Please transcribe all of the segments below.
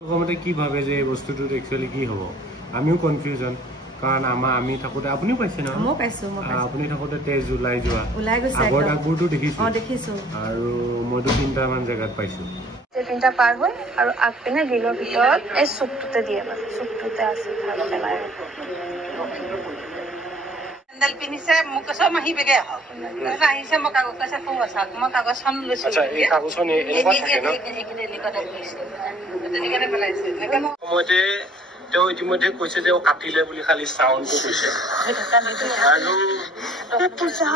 কমতে কি ভাবে যে বস্তুটো একচুয়ালি কি হ'ব আমিও কনফিউজন কাৰণ আমি থাকোতে আপুনিও পাইছে না মই পাইছো আপুনি থাকোতে তেজ ওলাই গৈছে আগৰটো দেখিছো দেখিছো আৰু মইতো 3টা মান জায়গাত পাইছো 3টা পাৰ হ'ল আৰু আগপিনে গিলৰ ভিতৰত এই চুকটোতে দিয়ে মানে চুকটোতে আছে ভাল পেলাই চেন্ডেল পিনিছে মোক কৈছে মাহি বেগে আহক আহিছে মোক কাগজ কৈছে কো আছে মই কাগজখন লৈছো আচ্ছা এই কাগজখন এনেকুৱা থাকে ন এইখিনি লিখতে কৰিছে তেনেকৈ পেলাইছে সময়তে তেওঁ ইতিমধ্যে কৈছে যে কাটিলে বুলি খালি সাউন্ডটো কৈছে আৰু পূজা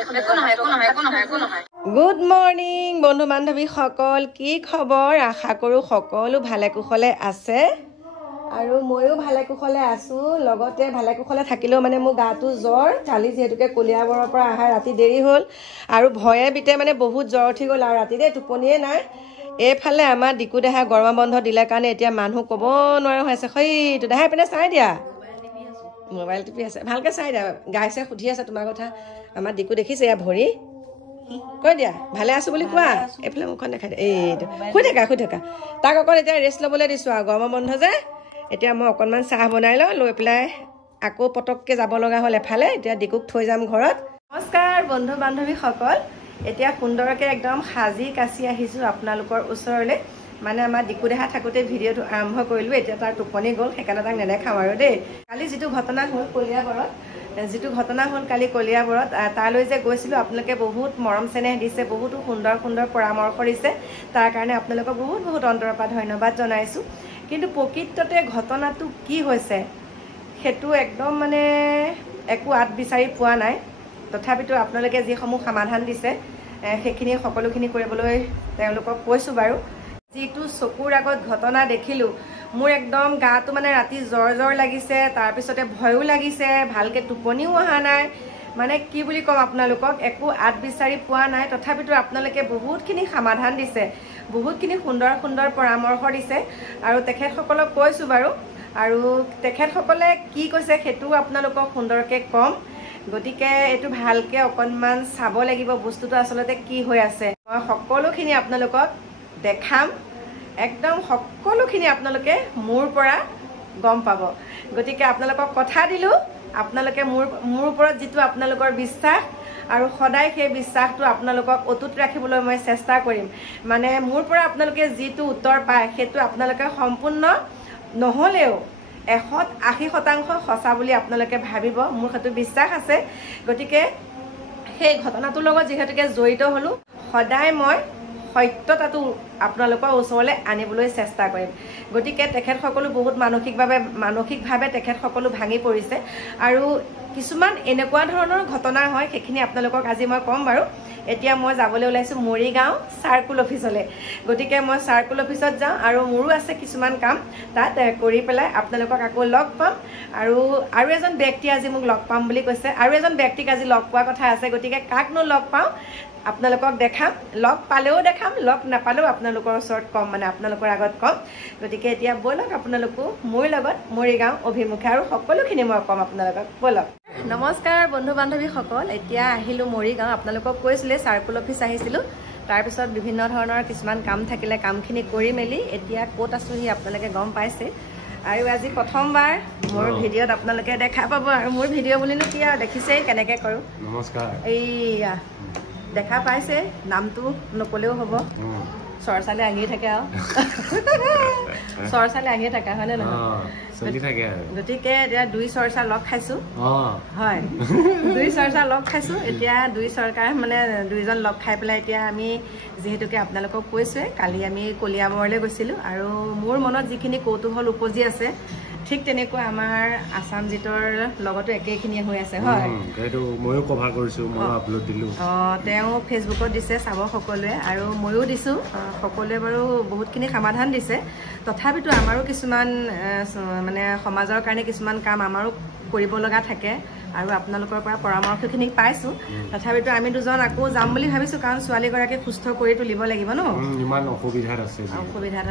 একো নহয় গুড মৰ্নিং বন্ধু বান্ধৱী সকল কি খবৰ আশা কৰোঁ সকলো ভালে কুশলে আছে আৰু ময়ো ভালে কুশলে আছো লগতে ভালে কুশলে থাকিলেও মানে মোৰ গাটো জ্বৰ কালি যেহেতুকে কলিয়াবৰৰ পৰা আহা ৰাতি দেৰি হ'ল আৰু ভয়ে বিতে মানে বহুত জ্বৰ উঠি গ'ল আৰু ৰাতি টোপনিয়ে নাই এইফালে আমাৰ ডিকু দেহা গৰম বন্ধ দিলে কাৰণে এতিয়া মানুহ ক'ব নোৱাৰা হৈ আছে সেইটো দেহাই পিনে চাই দিয়া মোবাইল টিপি আছে ভালকৈ চাই দিয়া গাইছে সুধি আছে তোমাৰ কথা আমাৰ ডিকু দেখিছে এয়া ভৰি কৈ দিয়া ভালে আছো বুলি কোৱা এইফালে মুখখন দেখাই দিয়া এইটো শুই থাকা তাক অকণ এতিয়া ৰেষ্ট ল'বলৈ দিছোঁ আৰু গৰম বন্ধ যে এতিয়া মই অকণমান চাহ বনাই লৈ পেলাই আকৌ পটককৈ যাব লগা হ'ল এফালে এতিয়া ডিকুক থৈ যাম ঘৰত নমস্কাৰ বন্ধু বান্ধৱীসকল এতিয়া সুন্দৰকৈ একদম সাজি কাচি আহিছোঁ আপোনালোকৰ ওচৰলৈ মানে আমাৰ ডিকু দেহা থাকোঁতে ভিডিঅ'টো আৰম্ভ কৰিলোঁ এতিয়া তাৰ টোপনি গ'ল সেইকাৰণে তাক নেদেখাওঁ আৰু দেই কালি যিটো ঘটনা হ'ল কালি কলিয়াবৰত তালৈ যে গৈছিলোঁ আপোনালোকে বহুত মৰম চেনেহ দিছে বহুতো সুন্দৰ সুন্দৰ পৰামৰ্শ দিছে তাৰ কাৰণে আপোনালোকক বহুত অন্তৰৰ পৰা ধন্যবাদ জনাইছোঁ কিন্তু প্ৰকৃততে ঘটনাটো কি হৈছে সেইটো একদম মানে একো আত বিচাৰি পোৱা নাই তথাপিতো আপোনালোকে যিসমূহ সমাধান দিছে সেইখিনি সকলোখিনি কৰিবলৈ তেওঁলোকক কৈছোঁ বাৰু যিটো চকুৰ আগত ঘটনা দেখিলোঁ মোৰ একদম গাটো মানে ৰাতি জ্বৰ লাগিছে তাৰপিছতে ভয়ো লাগিছে ভালকৈ টোপনিও অহা নাই মানে কি বুলি ক'ম আপোনালোকক একো আত বিচাৰি পোৱা নাই তথাপিতো আপোনালোকে বহুতখিনি সমাধান দিছে বহুতখিনি সুন্দৰ সুন্দৰ পৰামৰ্শ দিছে আৰু তেখেতসকলক কৈছোঁ বাৰু আৰু তেখেতসকলে কি কৈছে সেইটো আপোনালোকক সুন্দৰকৈ ক'ম গতিকে এইটো ভালকৈ অকণমান চাব লাগিব বস্তুটো আচলতে কি হৈ আছে মই সকলোখিনি আপোনালোকক দেখাম একদম সকলোখিনি আপোনালোকে মোৰ পৰা গম পাব গতিকে আপোনালোকক কথা দিলোঁ আপোনালোকে মোৰ ওপৰত যিটো আপোনালোকৰ বিশ্বাস আৰু সদায় সেই বিশ্বাসটো আপোনালোকক অটুট ৰাখিবলৈ মই চেষ্টা কৰিম মানে মোৰ পৰা আপোনালোকে যিটো উত্তৰ পায় সেইটো আপোনালোকে সম্পূৰ্ণ নহ'লেও 180% সঁচা বুলি আপোনালোকে ভাবিব মোৰ সেইটো বিশ্বাস আছে গতিকে সেই ঘটনাটোৰ লগত যিহেতুকে জড়িত হ'লোঁ সদায় মই সত্যতাটো আপোনালোকৰ ওচৰলৈ আনিবলৈ চেষ্টা কৰিম গতিকে তেখেতসকলো বহুত মানসিকভাৱে তেখেতসকলো ভাঙি পৰিছে আৰু কিছুমান এনেকুৱা ধৰণৰ ঘটনা হয় সেইখিনি আপোনালোকক আজি মই ক'ম বাৰু এতিয়া মই যাবলৈ ওলাইছোঁ মৰিগাঁও চাৰ্কুল অফিচলৈ গতিকে মই চাৰ্কুল অফিচত যাওঁ আৰু মোৰো আছে কিছুমান কাম তাত কৰি পেলাই আপোনালোকক আকৌ লগ পাম আৰু এজন ব্যক্তি আজি মোক লগ পাম বুলি কৈছে আৰু এজন ব্যক্তিক আজি লগ পোৱাৰ কথা আছে গতিকে কাকনো লগ পাওঁ আপোনালোকক দেখাম লগ পালেও দেখাম লগ নাপালেও আপোনালোকৰ ওচৰত কম মানে আপোনালোকৰ আগত কম গতিকে এতিয়া ব'লক আপোনালোকো মোৰ লগত মৰিগাঁও অভিমুখে আৰু সকলোখিনি মই ক'ম আপোনালোকক ব'লক নমস্কাৰ বন্ধু বান্ধৱীসকল এতিয়া আহিলোঁ মৰিগাঁও আপোনালোকক কৈছিলে চাৰ্কুল অফিচ আহিছিলোঁ তাৰপিছত বিভিন্ন ধৰণৰ কিছুমান কাম থাকিলে কামখিনি কৰি মেলি এতিয়া ক'ত আছোঁহি আপোনালোকে গম পাইছে আৰু আজি প্ৰথমবাৰ মোৰ ভিডিঅ'ত আপোনালোকে দেখা পাব আৰু মোৰ ভিডিঅ' বুলিনো কি আৰু দেখিছেই কেনেকৈ কৰোঁ নমস্কাৰ এইয়া দেখা পাইছে নামটো নকলেও হ'ব চৰ্চালে আহিয়ে থাকে আৰু চৰ্চালে আহিয়ে থাকে হয়নে নহয় গতিকে এতিয়া 2 চৰ্চা লগ খাইছোঁ হয় 2 চৰ্চা লগ খাইছোঁ এতিয়া 2 চৰকাৰ মানে 2জন লগ খাই পেলাই এতিয়া আমি যিহেতুকে আপোনালোকক কৈছোঁৱে কালি আমি কলিয়াবৰলৈ গৈছিলোঁ আৰু মোৰ মনত যিখিনি কৌতূহল উপজি আছে ঠিক তেনেকুৱা আমাৰ আসাম জিতৰ লগতো একেখিনিয়ে হৈ আছে হয় এইটো ময়ো কভাৰ কৰিছোঁ মই আপলোড দিলোঁ তেওঁ ফেচবুকত দিছে চাব সকলোৱে আৰু ময়ো দিছোঁ সকলোৱে বাৰু বহুতখিনি সমাধান দিছে তথাপিতো আমাৰো কিছুমান মানে সমাজৰ কাৰণে কিছুমান কাম আমাৰো কৰিব লগা থাকে আৰু আপোনালোকৰ পৰা পৰামৰ্শখিনি পাইছোঁ তথাপিতো আমি 2জন আকৌ যাম বুলি ভাবিছোঁ কাৰণ ছোৱালীগৰাকীক সুস্থ কৰি তুলিব লাগিব ন ইমান অসুবিধাত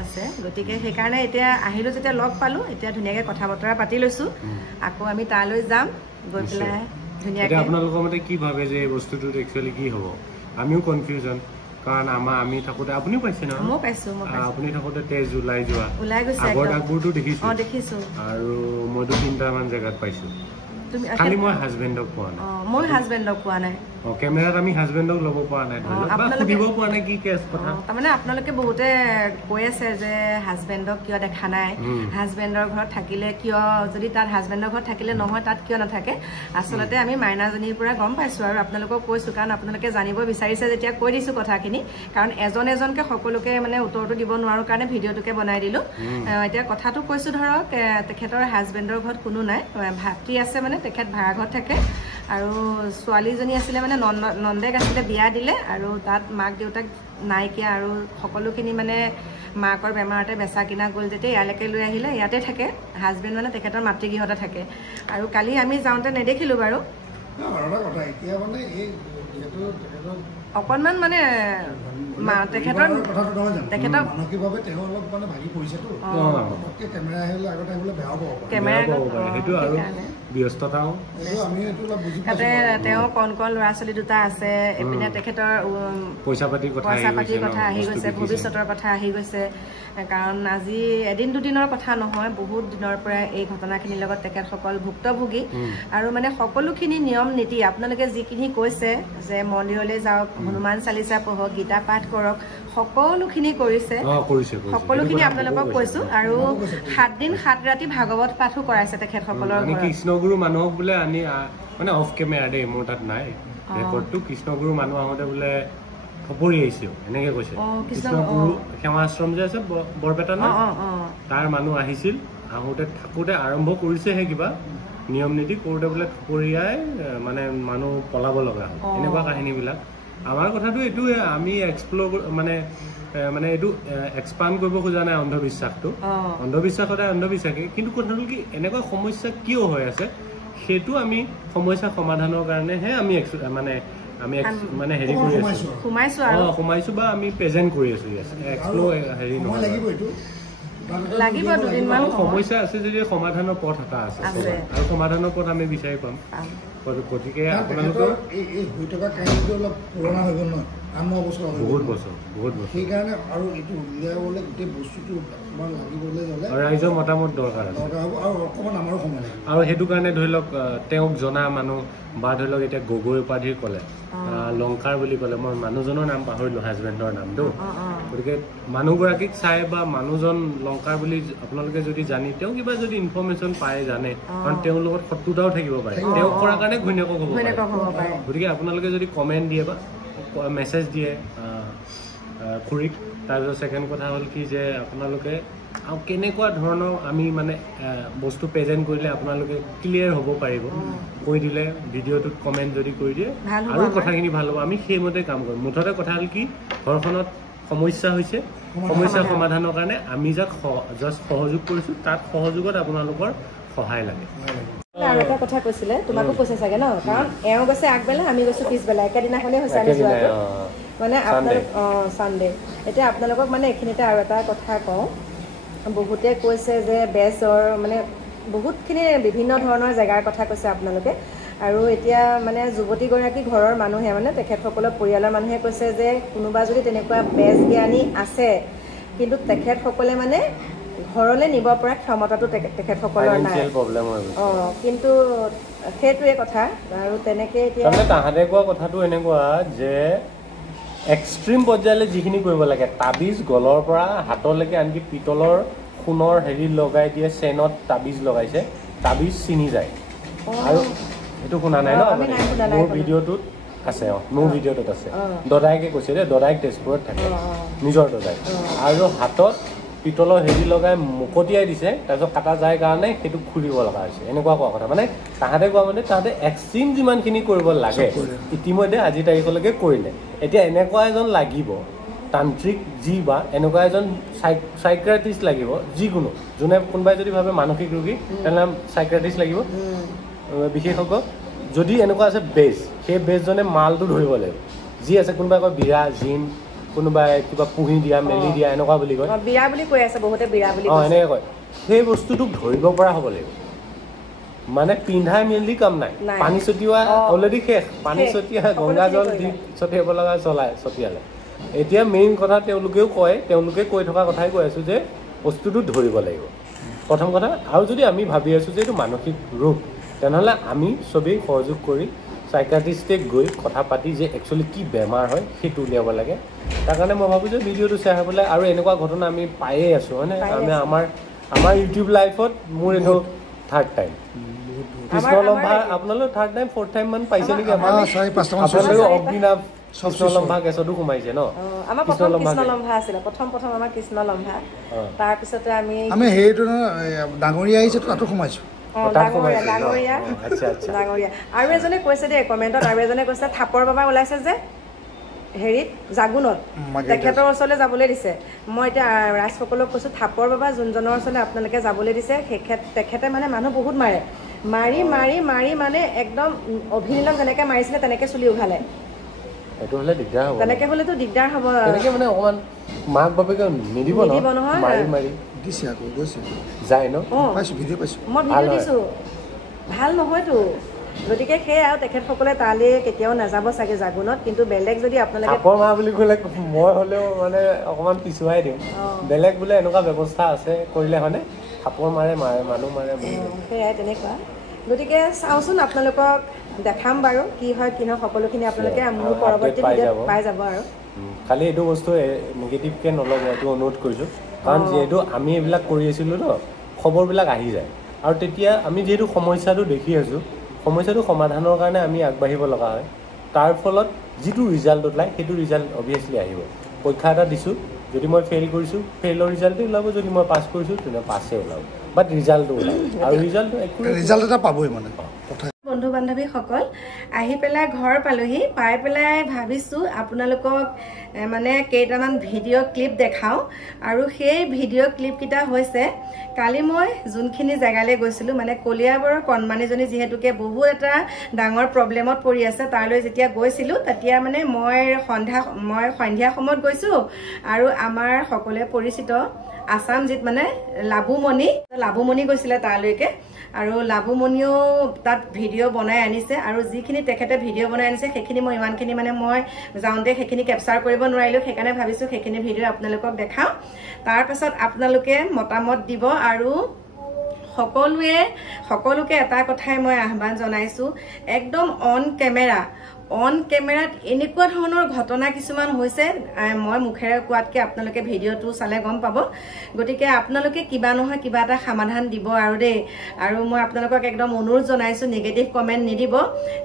আছে গতিকে সেইকাৰণে এতিয়া আহিলোঁ যেতিয়া লগ পালোঁ এতিয়া ধুনীয়াকৈ কথা বতৰা পাতি লৈছোঁ আকৌ আমি তালৈ যাম গৈ পেলাই ধুনীয়াকৈ আপোনালোকৰ মতে কি ভাবে যে বস্তুটো একচুৱেলি কি হ'ব আমিও কনফিউজন কাৰণ আমি থাকোঁতে আপুনিও পাইছে নহয়? মই পাইছো আপুনি থাকোঁতে তেজ ওলাই যোৱা গৈছে আগৰ আগবোৰতো দেখিছো দেখিছো আৰু মইতো 3টামান জেগাত পাইছো খালি মই হাজবেণ্ডক পোৱা নাই মই হাজবেণ্ডক পোৱা নাই কেমেৰাত আমি হাজবেণ্ডক ল'ব পৰা নাই সুধিব পৰা নাই কি কেছ কথা তাৰমানে আপোনালোকে বহুতে কৈ আছে যে হাজবেণ্ডক কিয় দেখা নাই হাজবেণ্ডৰ ঘৰত থাকিলে কিয় যদি তাত হাজবেণ্ডৰ ঘৰত থাকিলে নহয় তাত কিয় নাথাকে আচলতে আমি মাইনাজনীৰ পৰা গম পাইছো আৰু আপোনালোকক কৈছো কাৰণ আপোনালোকে জানিব বিচাৰিছে যেতিয়া কৈ দিছো কথাখিনি কাৰণ এজন এজনকে সকলোকে মানে উত্তৰটো দিব নোৱাৰো কাৰণে ভিডিঅ'টোকে বনাই দিলো এতিয়া কথাটো কৈছো ধৰক তেখেতৰ হাজবেণ্ডৰ ঘৰত কোনো নাই ভাতৃ আছে মানে তেখেত ভাড়া ঘৰত থাকে আৰু ছোৱালীজনী আছিলে মানে নন্দেক আছিলে বিয়া দিলে আৰু তাত মাক দেউতাক নাইকিয়া আৰু সকলোখিনি মানে মাকৰ বেমাৰতে বেচা কিনা গ'ল যেতিয়া ইয়ালৈকে লৈ আহিলে ইয়াতে থাকে হাজবেণ্ড মানে তেখেতৰ মাতৃগৃহতে থাকে আৰু কালি আমি যাওঁতে নেদেখিলোঁ বাৰু অকণমান মানে তেখেতৰ তেওঁ কণ ল'ৰা ছোৱালী দুটা আছে এইপিনে তেখেতৰ পইচা পাতিৰ কথা আহি গৈছে ভৱিষ্যতৰ কথা আহি গৈছে কাৰণ আজি এদিন দুদিনৰ কথা নহয় বহুত দিনৰ পৰা এই ঘটনাখিনিৰ লগত তেখেতসকল ভুক্তভোগী আৰু মানে সকলোখিনি নিয়ম নীতি আপোনালোকে যিখিনি কৈছে যে মন্দিৰলৈ যাওক হনুমান চালিচা পঢ়ক গীতা পাঠ কৰক সকলোখিনি কৰিছে সকলোখিনি আপোনালোকক কৈছো আৰু 7 দিন 7 ৰাতি ভাগৱত পাঠো কৰাইছে তেখেতসকলৰ কৃষ্ণগুৰু মানুহক বোলে আনি মানে অফ কেমেৰা দেই মোৰ তাত নাই ৰেকৰ্ডটো কৃষ্ণগুৰু মানুহ আহোঁতে বোলে থপৰি আহিছে এনেকে কৈছে কৃষ্ণগুৰু সেৱা আশ্ৰম যে আছে বৰপেটা ন তাৰ মানুহ আহিছিল আহোঁতে থাকোঁতে আৰম্ভ কৰিছেহে কিবা নিয়ম নীতি কৰোঁতে বোলে থপৰিয়াই মানে মানুহ পলাব লগা হয় এনেকুৱা কাহিনীবিলাক আমাৰ কথাটো এইটোৱে আমি এক্সপ্ল'ৰ মানে এইটো এক্সপাণ্ড কৰিব খোজা নাই অন্ধবিশ্বাসটো অন্ধবিশ্বাস সদায় অন্ধবিশ্বাসেই কিন্তু কথাটো কি এনেকুৱা সমস্যা কিয় হৈ আছে সেইটো আমি সমস্যা সমাধানৰ কাৰণেহে আমি মানে হেৰি কৰি আছো সোমাইছো বা আমি প্ৰেজেণ্ট কৰি আছো এক্সপ্ল'ৰ হেৰি নহয় লাগিব দুদিনমান সমস্যা আছে যদি সমাধানৰ পথ এটা আছে আৰু সমাধানৰ পথ আমি বিচাৰি পাম গতিকে আপোনালোকৰ বহুত বছৰ সেইকাৰণে আৰু এইটো উলিয়াবলৈ গোটেই বস্তুটো লাগিবলৈ হ'লে ৰাইজৰ মতামত দৰকাৰ আছে আৰু অকণমান আমাৰো সময় লাগে আৰু সেইটো কাৰণে ধৰি লওক তেওঁক জনা মানুহ বা ধৰি লওক এতিয়া গগৈ উপাধিৰ ক'লে লংকাৰ বুলি ক'লে মই মানুহজনৰ নাম পাহৰিলোঁ হাজবেণ্ডৰ নামটো গতিকে মানুহগৰাকীক চাই বা মানুহজন লংকাৰ বুলি আপোনালোকে যদি জানি তেওঁ কিবা যদি ইনফৰমেশ্যন পায় জানে কাৰণ তেওঁৰ লগত শত্ৰুতাও থাকিব পাৰে তেওঁক কৰাৰ কাৰণে ঘৈণীয়েকক হ'ব পাৰে গতিকে আপোনালোকে যদি কমেণ্ট দিয়ে বা মেছেজ দিয়ে খুৰীক তাৰপিছত ছেকেণ্ড কথা হ'ল কি যে আপোনালোকে আৰু কেনেকুৱা ধৰণৰ আমি মানে বস্তু প্ৰেজেণ্ট কৰিলে আপোনালোকে ক্লিয়াৰ হ'ব পাৰিব কৈ দিলে ভিডিঅ'টোত কমেণ্ট যদি কৰি দিয়ে আৰু কথাখিনি ভাল হ'ব আমি সেইমতে কাম কৰিম মুঠতে কথা হ'ল কি ঘৰখনত সমস্যা হৈছে সমস্যা সমাধানৰ কাৰণে আমি যাক জাষ্ট সহযোগ কৰিছোঁ তাত সহযোগত আপোনালোকৰ সহায় লাগে আৰু এটা কথা কৈছিলে তোমাকো কৈছে চাগে ন কাৰণ এওঁ গৈছে আগবেলা আমি গৈছো পিছবেলা একেদিনাখনেই হৈছে আমি যোৱাটো মানে আপোনালোক চানডে এতিয়া আপোনালোকক মানে এইখিনিতে আৰু এটা কথা কওঁ বহুতে কৈছে যে বেজৰ মানে বহুতখিনি বিভিন্ন ধৰণৰ জেগাৰ কথা কৈছে আপোনালোকে আৰু এতিয়া মানে যুৱতীগৰাকী ঘৰৰ মানুহে মানে তেখেতসকলৰ পৰিয়ালৰ মানুহে কৈছে যে কোনোবা যদি তেনেকুৱা বেজ জ্ঞানী আছে কিন্তু তেখেতসকলে মানে ঘৰলৈ নিব পৰা ক্ষমতাটো তেখেতসকলৰ নাই কিন্তু সেইটোৱে কথা আৰু তেনেকৈ এতিয়া তাহাঁতে কোৱা কথাটো এনেকুৱা যে এক্সট্ৰিম পৰ্যায়লৈ যিখিনি কৰিব লাগে তাবিজ গলৰ পৰা হাতলৈকে আনকি পিতলৰ সোণৰ হেৰি লগাই দিয়ে চেইনত তাবিজ লগাইছে তাবিজ চিনি যায় আৰু সেইটো শুনা নাই ন মোৰ ভিডিঅ'টোত আছে মোৰ ভিডিঅ'টোত আছে দদাইকে কৈছে দেই দদাইক তেজপুৰত থাকে নিজৰ দদাইক আৰু হাতত পিতলৰ হেৰি লগাই মুকটিয়াই দিছে তাৰপিছত কাটা যায় কাৰণে সেইটো খুলিব লগা হৈছে এনেকুৱা কোৱা কথা মানে তাহাঁতে কোৱা মানে তাহাঁতে এক্সট্ৰিম যিমানখিনি কৰিব লাগে ইতিমধ্যে আজি তাৰিখলৈকে কৰিলে এতিয়া এনেকুৱা এজন লাগিব তান্ত্ৰিক যি বা এনেকুৱা এজন চাইক্ৰেটিষ্ট লাগিব যিকোনো যোনে কোনোবাই যদি ভাবে মানসিক ৰোগী তেনেহ'লে চাইক্ৰেটিষ্ট লাগিব বিশেষজ্ঞ যদি এনেকুৱা আছে বেজ সেই বেজজনে মালটো ধৰিব লাগিব যি আছে কোনোবাই কয় বিৰা জিন কোনোবাই কিবা পুহি দিয়া মেলি দিয়া এনেকুৱা বুলি কয় বিৰা বুলি কৈ আছে বহুতে বিৰা বুলি এনেকৈ কয় সেই বস্তুটোক ধৰিব পৰা হ'ব লাগিব মানে পিন্ধাই মেলি কাম নাই পানী ছটিওৱা অলৰেডি শেষ পানী ছটিওৱা গংগা জল দি ছটিয়াব লগা ছটিয়ালে এতিয়া মেইন কথা তেওঁলোকেও কয়, তেওঁলোকে কৈ থকা কথাই কৈ আছোঁ যে বস্তুটো ধৰিব লাগিব প্ৰথম কথা। আৰু যদি আমি ভাবি আছোঁ যে এইটো মানসিক ৰোগ, তেনেহ'লে আমি চবেই সহযোগ কৰি চাইকাট্ৰিষ্টে গৈ কথা পাতি যে একচুৱেলি কি বেমাৰ হয় সেইটো উলিয়াব লাগে। তাৰ কাৰণে মই ভাবোঁ যে ভিডিঅ'টো শ্বেয়াৰ হৈ পেলাই, আৰু এনেকুৱা ঘটনা আমি পায়ে আছোঁ হয়নে? আমি আমাৰ ইউটিউব লাইফত মোৰ এইটো থাৰ্ড টাইম। কৃষ্ণলম্ভা আপোনালোক থাৰ্ড টাইম ফ'ৰ্থ টাইম মান পাইছে নেকি? আপোনালোকে অগ্নিনাভ কৃষ্ণলম্ভা গেছতো সোমাইছে ন? আমাৰ প্ৰথম কৃষ্ণলম্ভা আছিলে, প্ৰথম আমাৰ কৃষ্ণলম্ভা। তাৰপিছতে আমি সেইটো ডাঙৰীয়া আহিছে তাতো সোমাইছোঁ। ডাঙৰীয়া আৰু এজনে কৈছে দেই কমেণ্টত, আৰু এজনে কৈছে থাপৰ বাবা ওলাইছে যে হেৰিত জাগুনত, তেখেতৰ ওচৰলৈ যাবলৈ দিছে। মই এতিয়া ৰাইজসকলক কৈছোঁ থাপৰ বাবা যোনজনৰ ওচৰলৈ আপোনালোকে যাবলৈ দিছে তেখেতে মানে মানুহ বহুত মাৰি মানে একদম অভিনীলক যেনেকৈ মাৰিছিলে তেনেকৈ চুলি উঘালে। সেইটো হ'লে দিগদাৰ হ'ব, তেনেকৈ হ'লেতো দিগদাৰ হ'ব। তেনেকৈ মানে অকণমান মাক বাপেকে নিদিব নহয়, মাৰি দিছে আকৌ গৈছে যায় ন? পাইছোঁ, ভিডিঅ' পাইছোঁ, মই ভিডিঅ' দিছোঁ, ভাল নহয়তো। গতিকে সেয়া আৰু তেখেতসকলে তালৈ কেতিয়াও নাযাব চাগে জাগুনত। কিন্তু বেলেগ যদি আপোনালোকে থাপৰ মাৰা বুলি ক'লে মই হ'লেও মানে অকণমান পিছুৱাই দিওঁ। বেলেগ বোলে এনেকুৱা ব্যৱস্থা আছে কৰিলে হয়নে? থাপৰ মাৰে মানুহ মাৰে সেয়াই তেনেকুৱা। গতিকে চাওঁচোন, আপোনালোকক দেখাম বাৰু কি হয় কি নহয় সকলোখিনি আপোনালোকে মোৰ পৰৱৰ্তী ভিডিঅ'ত পাই যাব। আৰু খালি এইটো বস্তু নিগেটিভকৈ নল'ব, এইটো অনুৰোধ কৰিছোঁ। কাৰণ যিহেতু আমি এইবিলাক কৰি আছিলোঁ ন, খবৰবিলাক আহি যায়। আৰু তেতিয়া আমি যিহেতু সমস্যাটো দেখি আছোঁ, সমস্যাটো সমাধানৰ কাৰণে আমি আগবাঢ়িব লগা হয়। তাৰ ফলত যিটো ৰিজাল্ট ওলায় সেইটো ৰিজাল্ট অভিয়াছলি আহিব। পৰীক্ষা এটা দিছোঁ, যদি মই ফেইল কৰিছোঁ ফেইলৰ ৰিজাল্টেই ওলাব, যদি মই পাছ কৰিছোঁ তেনেহ'লে পাছেই ওলাব, বাট ৰিজাল্টটো ওলাব। আৰু ৰিজাল্ট এটা পাবই মানে। বন্ধু বান্ধৱীসকল আহি পেলাই ঘৰ পালোহি, পাই পেলাই ভাবিছোঁ আপোনালোকক মানে কেইটামান ভিডিঅ' ক্লিপ দেখাওঁ। আৰু সেই ভিডিঅ' ক্লিপকেইটা হৈছে কালি মই যোনখিনি জেগালৈ গৈছিলোঁ, মানে কলিয়াবৰৰ কণমানিজনী যিহেতুকে বহুত এটা ডাঙৰ প্ৰব্লেমত পৰি আছে, তালৈ যেতিয়া গৈছিলোঁ তেতিয়া মানে মই সন্ধিয়া সময়ত গৈছোঁ। আৰু আমাৰ সকলোৱে পৰিচিত আছামজিত মানে লাভুমণি গৈছিলে তালৈকে। আৰু লাভুমণিও তাত ভিডিঅ' বনাই আনিছে, আৰু যিখিনি তেখেতে ভিডিঅ' বনাই আনিছে সেইখিনি মই ইমানখিনি মানে মই যাওঁতে সেইখিনি কেপচাৰ কৰিব নোৱাৰিলোঁ। সেইকাৰণে ভাবিছোঁ সেইখিনি ভিডিঅ' আপোনালোকক দেখাওঁ, তাৰপাছত আপোনালোকে মতামত দিব। আৰু সকলোকে এটা কথাই মই আহ্বান জনাইছোঁ, একদম অন কেমেৰাত এনেকুৱা ধৰণৰ ঘটনা কিছুমান হৈছে, মই মুখেৰে কোৱাতকৈ আপোনালোকে ভিডিঅ'টো চালে গম পাব। গতিকে আপোনালোকে কিবা নহয় কিবা এটা সমাধান দিব আৰু দেই। আৰু মই আপোনালোকক একদম অনুৰোধ জনাইছোঁ, নিগেটিভ কমেণ্ট নিদিব।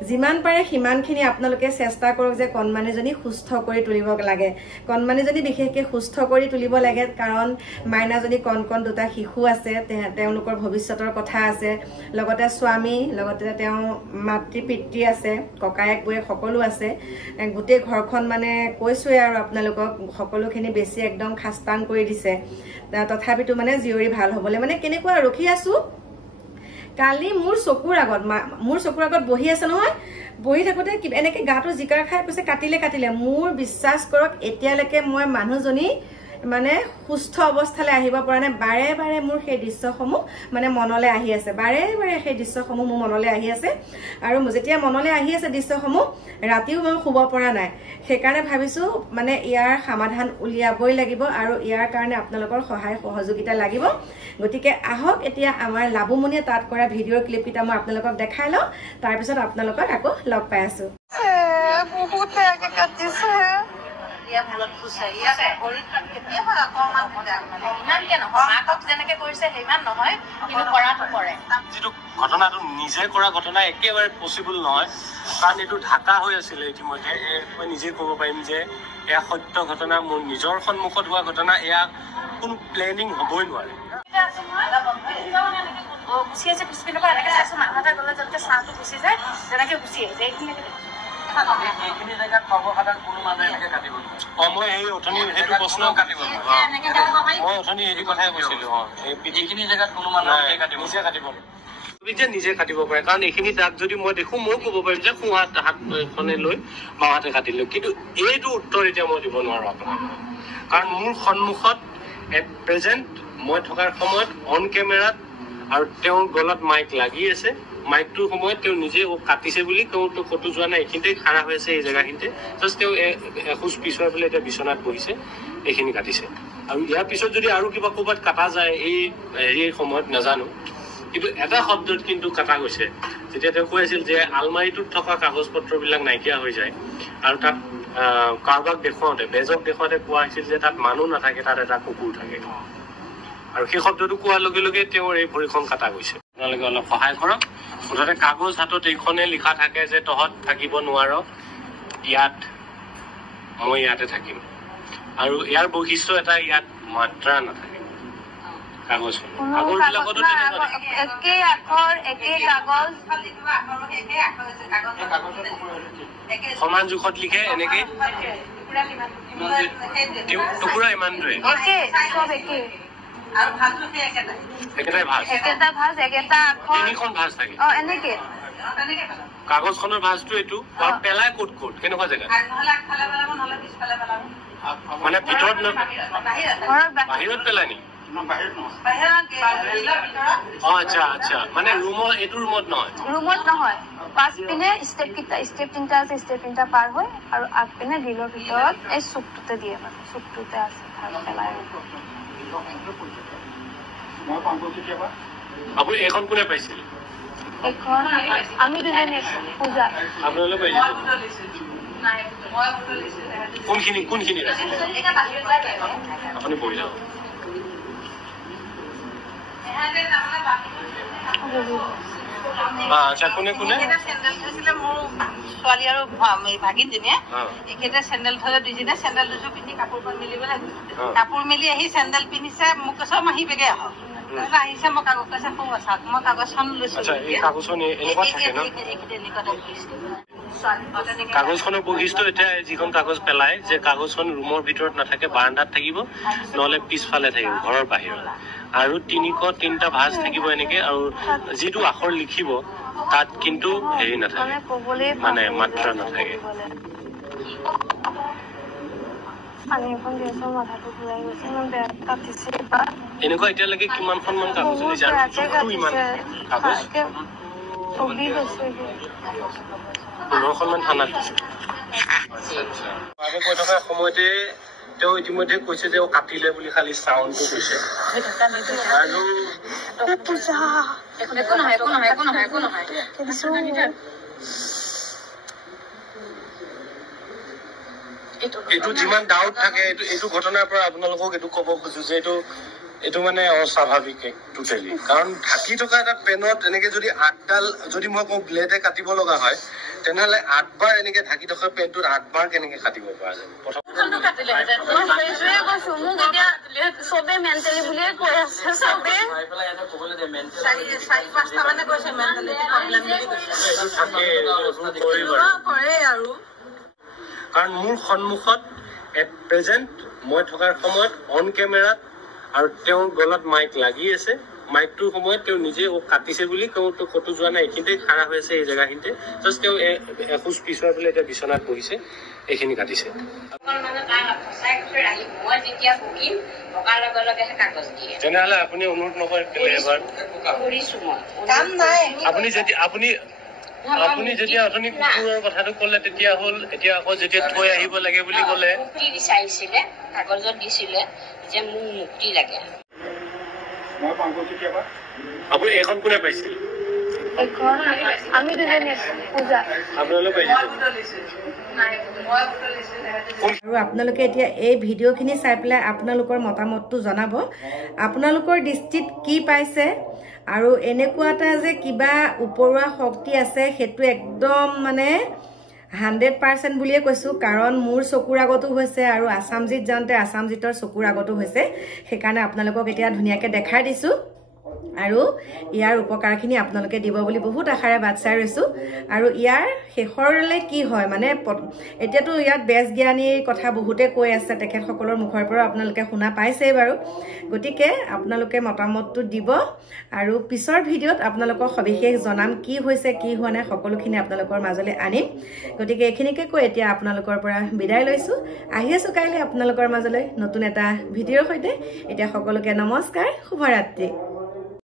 যিমান পাৰে সিমানখিনি আপোনালোকে চেষ্টা কৰক যে কণমানিজনী সুস্থ কৰি তুলিব লাগে। কণমানিজনী বিশেষকৈ সুস্থ কৰি তুলিব লাগে, কাৰণ মাইনাজনী কণ দুটা শিশু আছে, তেওঁলোকৰ ভৱিষ্যতৰ কথা আছে, লগতে স্বামী, লগতে তেওঁ মাতৃ পিতৃ আছে, ককায়েক বৌয়েক সকলো আছে। গোটেই ঘৰখন মানে কৈছোৱে আৰু আপোনালোকক সকলোখিনি বেছি একদম খাস্তাং কৰি দিছে। তথাপিতো মানে জীয়ৰী ভাল হ'বলৈ মানে কেনেকুৱা ৰখি আছোঁ। কালি মোৰ চকুৰ আগত বহি আছে নহয়, বহি থাকোঁতে এনেকৈ গাটো জিকাৰ খাই কৈছে কাটিলে। মোৰ বিশ্বাস কৰক এতিয়ালৈকে মই মানুহজনী মানে সুস্থ অৱস্থালৈ আহিব পৰা নাই। বাৰে মোৰ সেই দৃশ্যসমূহ মানে মনলৈ আহি আছে, বাৰে সেই দৃশ্যসমূহ মোৰ মনলৈ আহি আছে। আৰু যেতিয়া মনলৈ আহি আছে দৃশ্যসমূহ, ৰাতিও মই শুব পৰা নাই। সেইকাৰণে ভাবিছোঁ মানে ইয়াৰ সমাধান উলিয়াবই লাগিব, আৰু ইয়াৰ কাৰণে আপোনালোকৰ সহায় সহযোগিতা লাগিব। গতিকে আহক এতিয়া আমাৰ লাভুমণিয়ে তাত কৰা ভিডিঅ'ৰ ক্লিপকেইটা মই আপোনালোকক দেখাই লওঁ, তাৰপিছত আপোনালোকক আকৌ লগ পাই আছোঁ। বহুত বেয়াকৈ কাটিছে। ঘটনাটো নিজে কৰা ঘটনা একেবাৰে পচিবল নহয়, কাৰণ এইটো ঢাকা হৈ আছিলে ইতিমধ্যে। মই নিজে ক'ব পাৰিম যে এয়া সত্য ঘটনা, মোৰ নিজৰ সন্মুখত হোৱা ঘটনা। এয়া কোনো প্লেনিং হ'বই নোৱাৰে। গুচি আছে পিছপিনৰ পৰা এনেকৈ চাইছোঁ, মানুহ এটা গ'লে যেনেকৈ চাহটো গুচি যায় তেনেকৈ গুচি আহিছে। এইখিনি জেগাত সৰ্বসাধাৰণ কোনো মানুহে এনেকৈ কাটিব। মই এই অথনি সেইটো প্ৰশ্ন কাটিব, মই অথনি সেইটো কথাই কৈছিলোঁ। এইখিনি জেগাত কোনো মানুহে কাটিব, নিজে কাটিব পাৰে। কাৰণ এইখিনি দাগ যদি মই দেখোঁ, ময়ো ক'ব পাৰিম যে সোঁ হাতখনে লৈ বাওঁ হাতে কাটিলোঁ। কিন্তু এইটো উত্তৰ এতিয়া মই দিব নোৱাৰোঁ আপোনাক, কাৰণ মোৰ সন্মুখত এট প্ৰেজেণ্ট মই থকাৰ সময়ত অন কেমেৰাত, আৰু তেওঁৰ গলত মাইক লাগি আছে, মাইকটোৰ সময়ত তেওঁ নিজে কাটিছে বুলি তেওঁতো ক'তো যোৱা নাই, এইখিনিতে খাৰা হৈ আছে এই জেগাখিনিতে। জাষ্ট তেওঁ এখোজ পিছুৱাই পেলাই এতিয়া বিচনাত বহিছে, এইখিনি কাটিছে। আৰু ইয়াৰ পিছত যদি আৰু কিবা ক'ৰবাত কাটা যায় এই হেৰিৰ সময়ত নাজানো, কিন্তু এটা শব্দত কিন্তু কাটা গৈছে। যেতিয়া তেওঁ কৈ আছিল যে আলমাৰীটোত থকা কাগজ পত্ৰবিলাক নাইকিয়া হৈ যায়, আৰু তাত কাৰোবাক দেখুৱাওঁতে বেজক দেখুৱাওঁতে কোৱা হৈছিল যে তাত মানুহ নাথাকে, তাত এটা কুকুৰ থাকে। আৰু সেই শব্দটো কোৱাৰ লগে লগে তেওঁৰ এই ভৰিখন কাটা গৈছে। আপোনালোকে অলপ সহায় কৰক। মুঠতে কাগজ হাতত এইখনে লিখা থাকে যে তহঁত থাকিব নোৱাৰ ইয়াত, মই ইয়াতে থাকিম। আৰু ইয়াৰ বৈশিষ্ট্য এটা, ইয়াত মাত্ৰা নাথাকে কাগজখন। আগৰবিলাকতো একেই আখৰ, একেই কাগজ, সমান জোখত লিখে এনেকে, টুকুৰা ইমানটোৱে, একেটাই ভাঁজ, একেটা ভাঁজ, একেটা আখৰ, 3খন ভাঁজ থাকে। এনেকে কাগজখনৰ ভাঁজটো এইটো, আৰু পেলাই ক'ত ক'ত কেনেকুৱা জেগাত, মানে ভিতৰত বাহিৰত পেলাই নি? আচ্ছা আচ্ছা, মানে ৰুমত, এইটো ৰুমত নহয়, ৰুমত নহয়। পাছপিনে ষ্টেপ 3টা আছে, ষ্টেপ 3টা পাৰ হৈ আৰু আগপিনে গ্ৰিলৰ ভিতৰত এই চুকটোতে দিয়ে, মানে চুকটোতে আছে পেলাই। আপুনি এইখন কোনে পাইছিল? এইখন আমি দুজনী পূজা। আপোনালোকে পাইছিল কোনখিনি কোনখিনি আপুনি পঢ়ি যাব। আচ্ছা, কোনে কোনে? চেণ্ডেল থৈছিলে মোৰ ছোৱালী আৰু ভাগিনজনীয়ে। এইকেইটা চেণ্ডেল থলে দুইজনে চেণ্ডেল দুযোৰ পিন্ধি কাপোৰখন মেলিবলৈ কাপোৰ মেলি আহি চেণ্ডেল পিন্ধিছে। মোক কৈছে মাহী বেগে আহক, আহিছে। মই কাগজ কৈছে সৌ আছা, মই কাগজখন লৈছো। কাগজখনৰ বৈশিষ্ট্য এতিয়া যিখন কাগজ পেলাই, যে কাগজখন ৰুমৰ ভিতৰত নাথাকে, বাৰাণ্ডাত থাকিব, নহলে পিছফালে থাকিব ঘৰৰ বাহিৰত। আৰু 3টা ভাঁজ থাকিব এনেকে, আৰু যিটো আখৰ লিখিব তাত কিন্তু হেৰি নাথাকে, মানে মাত্ৰা নাথাকে। এনেকুৱা এতিয়ালৈকে কিমানখনমান কাগজ উলিছে, আৰু ইমান কাগজ 15খনমান থানাত দিছে। আগে কৈ থকা সময়তে তেওঁ ইতিমধ্যে কৈছে যে কাটিলে বুলি, খালি চাউণ্ডটো কৈছে। আৰু এইটো যিমান ডাউট থাকে, এইটো ঘটনাৰ পৰা আপোনালোকক এইটো ক'ব খোজো যে এইটো মানে অস্বাভাৱিক টোটেলি। কাৰণ ঢাকি থকা এটা পেনত এনেকে যদি 8ডাল, যদি মই কওঁ ব্লেডে কাটিব লগা হয়, তেনেহলে 8বাৰ এনেকে ঢাকি থকা পেনটোত 8বাৰ কেনেকে কাটিব পৰা যায়? কাৰণ মোৰ সন্মুখত এট প্ৰেজেণ্ট মই থকাৰ সময়ত অন কেমেৰাত, আৰু তেওঁৰ গলত মাইক লাগি আছে, মাইকটোৰ সময়ত তেওঁ নিজে কাটিছে বুলি তেওঁতো ক'তো যোৱা নাই, এইখিনিতে খাৰা হৈ আছে এই জেগাখিনিতে। জাষ্ট তেওঁ এখোজ পিছুৱাই পেলাই এতিয়া বিচনাত বহিছে, এইখিনি কাটিছে। তেনেহলে আপুনি অনুৰোধ নকৰে এবাৰ, আপুনি যেতিয়া অথনি কুকুৰৰ কথাটো ক'লে, তেতিয়া হ'ল এতিয়া আকৌ যেতিয়া থৈ আহিব লাগে বুলি ক'লে, মুক্তি বিচাৰিছিলে, কাগজত দিছিলে যে মোক মুক্তি লাগে। আপুনি এইখন কোনে পাইছিল? আমি দুজনী পূজা। আপোনালোকে আৰু আপোনালোকে এতিয়া এই ভিডিঅ'খিনি চাই পেলাই আপোনালোকৰ মতামতটো জনাব। আপোনালোকৰ দৃষ্টিত কি পাইছে, আৰু এনেকুৱা এটা যে কিবা উপৰুৱা শক্তি আছে, সেইটো একদম মানে 100% বুলিয়ে কৈছোঁ। কাৰণ মোৰ চকুৰ আগতো হৈছে, আৰু আছামজিত যাওঁতে আছামজিতৰ চকুৰ আগতো হৈছে। সেইকাৰণে আপোনালোকক এতিয়া ধুনীয়াকৈ দেখাই দিছোঁ, আৰু ইয়াৰ উপকাৰখিনি আপোনালোকে দিব বুলি বহুত আশাৰে বাট চাই ৰৈছোঁ। আৰু ইয়াৰ শেষৰলৈ কি হয়, মানে এতিয়াতো ইয়াত বেজ জ্ঞানীৰ কথা বহুতে কৈ আছে, তেখেতসকলৰ মুখৰ পৰা আপোনালোকে শুনা পাইছেই বাৰু। গতিকে আপোনালোকে মতামতটো দিব, আৰু পিছৰ ভিডিঅ'ত আপোনালোকক সবিশেষ জনাম, কি হৈছে কি হোৱা নাই, সকলোখিনি আপোনালোকৰ মাজলৈ আনিম। গতিকে এইখিনিকে কৈ এতিয়া আপোনালোকৰ পৰা বিদায় লৈছোঁ। আহি আছোঁ কাইলৈ আপোনালোকৰ মাজলৈ নতুন এটা ভিডিঅ'ৰ সৈতে। এতিয়া সকলোকে নমস্কাৰ, শুভৰাত্ৰি।